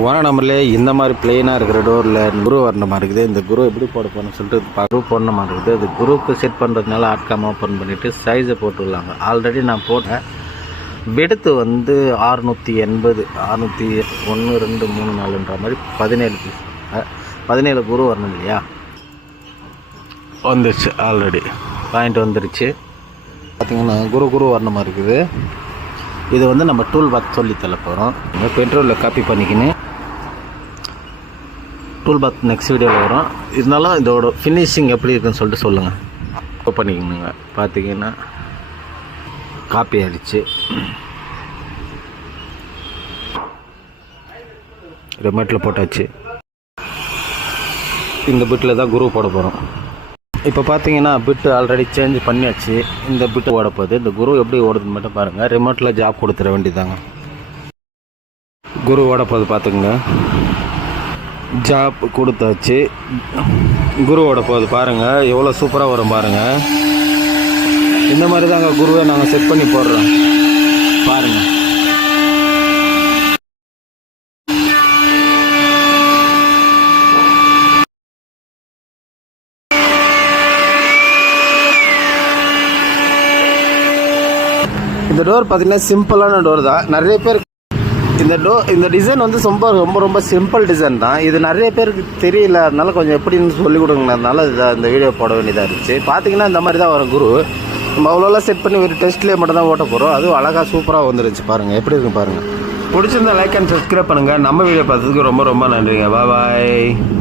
ஓன நம்பர்லேயே இந்த மாதிரி பிளெயினாக இருக்கிற டோரில் குரு வர்ற மாதிரி இருக்குது. இந்த குரு எப்படி போட போகணும்னு சொல்லிட்டு குரு போடண மாதிரி இருக்குது. அது குரூப்புக்கு செட் பண்ணுறதுனால ஆட்காம ஓப்பன் பண்ணிவிட்டு சைஸை போட்டுடலாங்க. ஆல்ரெடி நான் போட்டேன். வெடுத்து வந்து 680 601 2 3 4ன்ற மாதிரி 17 பீஸ் 17 குரு வரணும் இல்லையா, வந்துருச்சு. ஆல்ரெடி பாயிண்ட் வந்துருச்சு. பார்த்திங்கன்னா குரு வர்ற மாதிரி இருக்குது. இது வந்து நம்ம டூல் பாத் சொல்லி தள்ள போகிறோம். பெட்ரோலில் காப்பி பண்ணிக்கின்னு டூல் பாத் நெக்ஸ்ட் வீடியோவில் வரும். இருந்தாலும் இதோட ஃபினிஷிங் எப்படி இருக்குன்னு சொல்லிட்டு சொல்லுங்கள் பண்ணிக்கணுங்க. பார்த்திங்கன்னா காப்பி ஆகிடுச்சு. ரெமேட்டில் போட்டாச்சு. இந்த பிட்டில் தான் குரு போட போகிறோம். இப்போ பார்த்தீங்கன்னா பிட்டு ஆல்ரெடி சேஞ்ச் பண்ணியாச்சு. இந்த பிட்டு ஓட போகுது. இந்த குரு எப்படி ஓடுதுன்னு மட்டும் பாருங்கள். ரிமோட்டில் ஜாப் கொடுத்துட வேண்டியதாங்க. குரு ஓட போகுது பார்த்துக்குங்க. ஜாப் கொடுத்தாச்சு. குரு ஓட போகுது பாருங்கள். எவ்வளோ சூப்பராக வரும் பாருங்கள். இந்த மாதிரி தாங்க குருவை நாங்கள் செட் பண்ணி போடுறோம் பாருங்கள். இந்த டோர் பார்த்திங்கன்னா சிம்பிளான டோர் தான். நிறைய பேர் இந்த டிசைன் வந்து ரொம்ப சிம்பிள் டிசைன் தான். இது நிறைய பேருக்கு தெரியல. அதனால கொஞ்சம் எப்படின்னு சொல்லிக் கொடுங்கனால இந்த வீடியோ போட வேண்டியதாக இருந்துச்சு. பார்த்திங்கன்னா இந்த மாதிரி தான் வரும் குரு. நம்ம அவ்வளோலாம் செட் பண்ணி ஒரு டெஸ்ட்லேயே மட்டும் தான் ஓட்ட போகிறோம். அதுவும் அழகாக சூப்பராக வந்துருச்சு பாருங்கள். எப்படி இருக்கும் பாருங்கள். பிடிச்சிருந்தா லைக் அண்ட் சப்ஸ்கிரைப் பண்ணுங்கள். நம்ம வீடியோ பார்த்ததுக்கு ரொம்ப நன்றிங்க. பாய்.